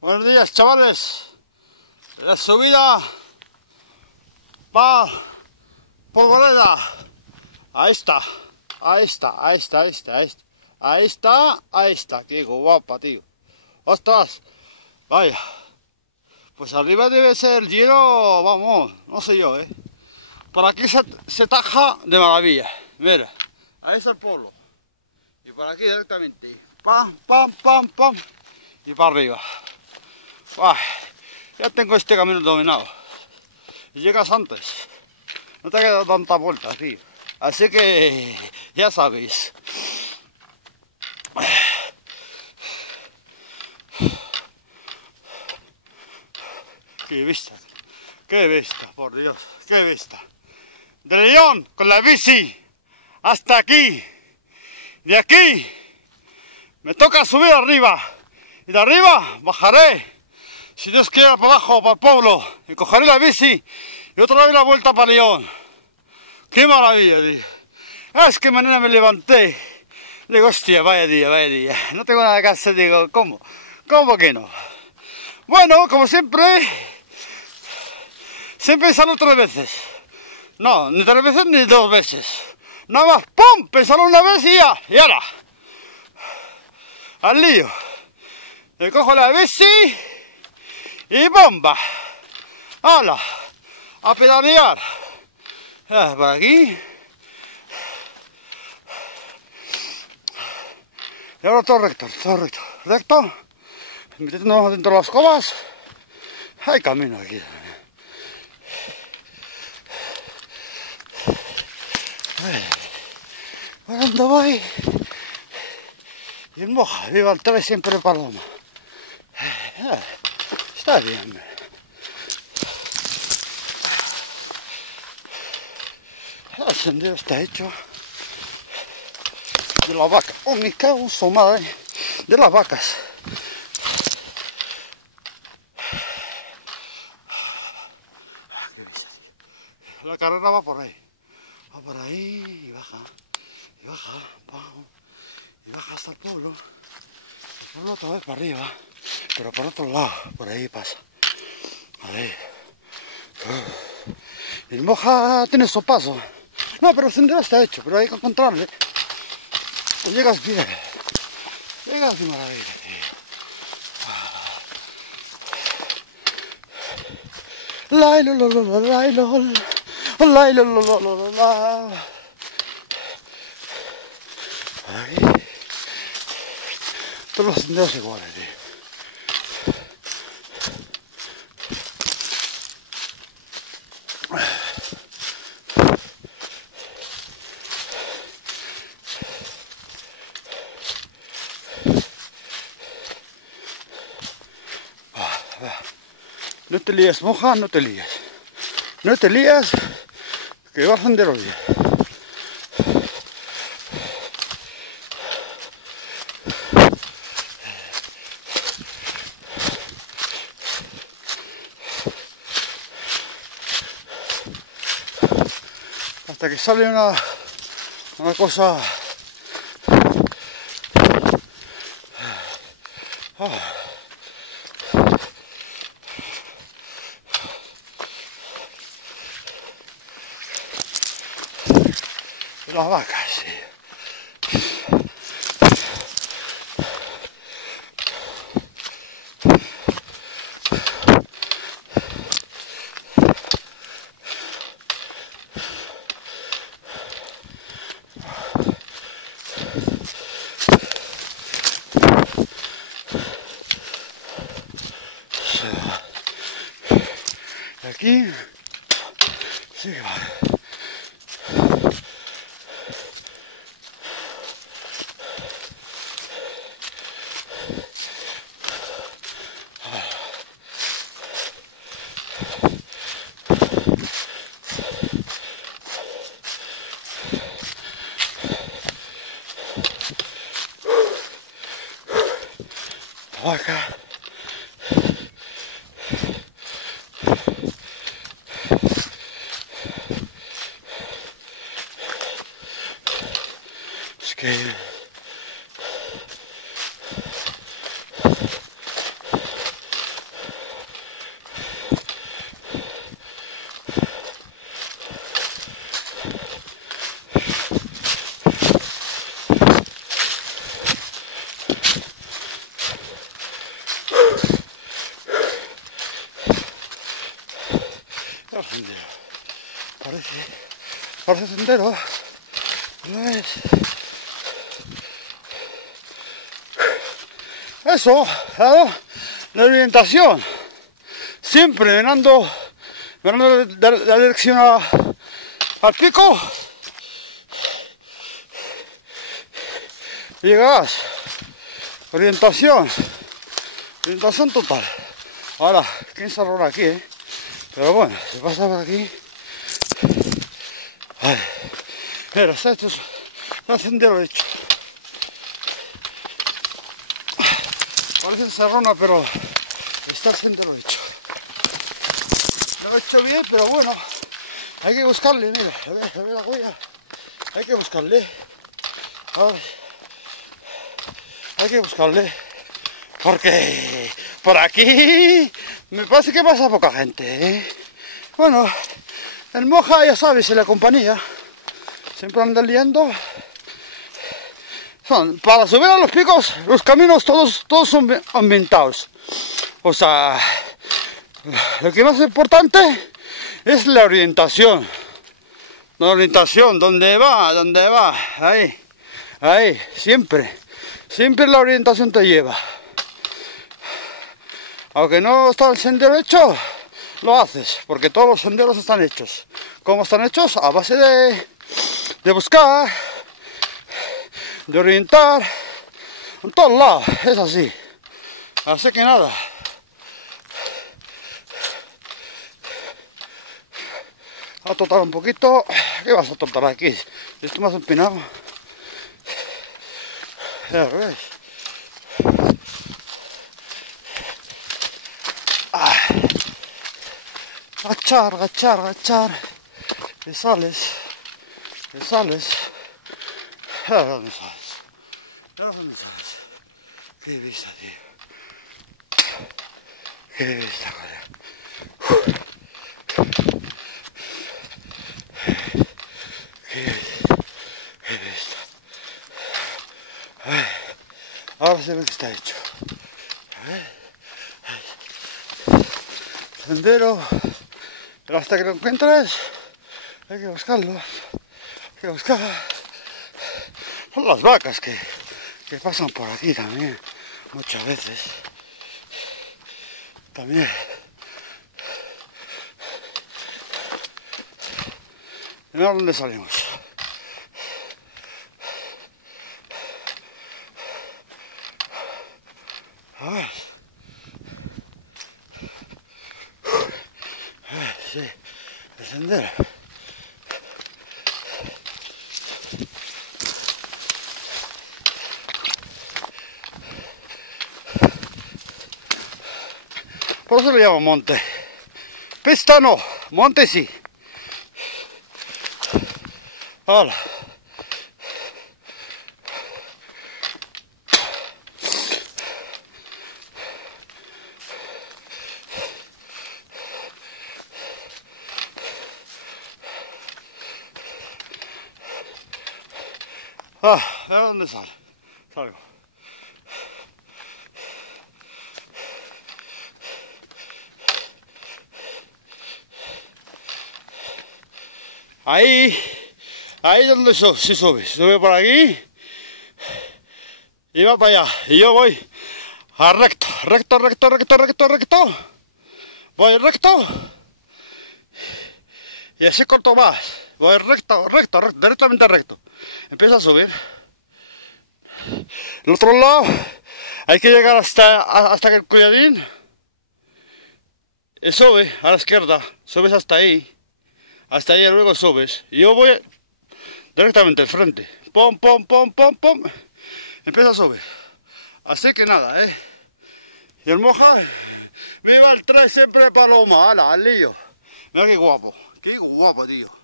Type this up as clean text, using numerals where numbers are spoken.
Buenos días, chavales. La subida va por Boleda. Ahí está, ahí está, ahí está, ahí está, ahí está. Ahí está, ahí está, qué guapa, tío. Ostras, vaya. Pues arriba debe ser hielo, vamos, no sé yo, Por aquí se taja de maravilla. Mira, ahí está el pueblo. Y por aquí directamente. Pam, pam, pam, pam. Y para arriba. Uah, ya tengo este camino dominado. Y llegas antes. No te ha quedado tanta vuelta, tío. Así que ya sabéis. Qué vista, por Dios, qué vista. De León con la bici hasta aquí. De aquí me toca subir arriba. Y de arriba bajaré. Si Dios quiere, para abajo, para el pueblo. Y cogeré la bici y otra vez la vuelta para León. Qué maravilla, tío. Es que mañana me levanté. Digo, hostia, vaya día, vaya día. No tengo nada que hacer, digo, ¿cómo? ¿Cómo que no? Bueno, como siempre pensarlo 3 veces. No, ni 3 veces ni 2 veces. Nada más, ¡pum! Pensarlo una vez y ya, y ahora. Al lío. Le cojo la bici y bomba. ¡Hala! A pedalear. Por aquí. Y ahora todo recto, todo recto. Recto. Metiéndonos dentro de las covas. Hay camino aquí. ¿Por dónde voy? Y en moja, viva el tren siempre paloma. Está bien. El sendero está hecho de la vaca. Oh, me cago en su madre. De las vacas. La carrera va por ahí. Va por ahí y baja. Y baja, y baja hasta el pueblo. El pueblo otra vez para arriba. Pero por otro lado, por ahí pasa. A ver. Y el moja tiene su paso. No, pero el sendero está hecho, pero hay que encontrarle. Pues llegas bien. Llegas de maravilla, tío. La lo lo la lo. La lo lo la. Ahí. Todos los senderos iguales, tío. No te líes, moja, no te líes. No te líes, que va al sendero bien. Hasta que sale una cosa. Las vacas, sí. Aquí sí que va. Vaca. Es que sendero. Parece sendero. ¿Ves? Eso, claro, la orientación. Siempre mirando la dirección al pico. Llegas. Orientación total. Ahora, ¿quién se arroja aquí, Pero bueno, se pasa por aquí. Ay, mira, esto es un sendero hecho. Parece encerrona, pero está el sendero hecho. Lo he hecho bien, pero bueno, hay que buscarle, mira, a ver la huella. Hay que buscarle. Hay que buscarle. Porque por aquí me parece que pasa poca gente, ¿eh? Bueno, el Moja, ya sabes, en la compañía siempre andan liando. Para subir a los picos, los caminos todos son ambientados. O sea, lo que más es importante es la orientación. La orientación, ¿dónde va? Ahí, siempre la orientación te lleva. Aunque no está el sendero hecho, lo haces, porque todos los senderos están hechos. ¿Cómo están hechos? A base de buscar, de orientar, en todos lados, es así. Así que nada. A trotar un poquito. ¿Qué vas a trotar aquí? Esto más empinado. Ya ves. Agachar. Y sales. ¿De dónde sales? Qué vista, tío. Qué vista, joder. Qué vista. Ahora se ve que está hecho. Sendero. Pero hasta que lo encuentres, hay que buscarlo. Hay que buscar. Son las vacas que pasan por aquí también, muchas veces. También. Mira dónde salimos. A ver. Sí, el sendero. Por eso le llamo monte. Pista no, monte sí. Hola. ¿De dónde sale? Salgo. Ahí donde se sube por aquí y va para allá. Y yo voy a recto. Voy recto y así corto más. Voy recto, directamente recto. Empiezo a subir. El otro lado hay que llegar hasta que el colladín y sube a la izquierda. Subes hasta ahí y luego subes. Y yo voy directamente al frente. Pom. Empiezo a subir. Así que nada, Y el Moja, viva el 3 siempre paloma, ala, al lío. Mira qué guapo, tío.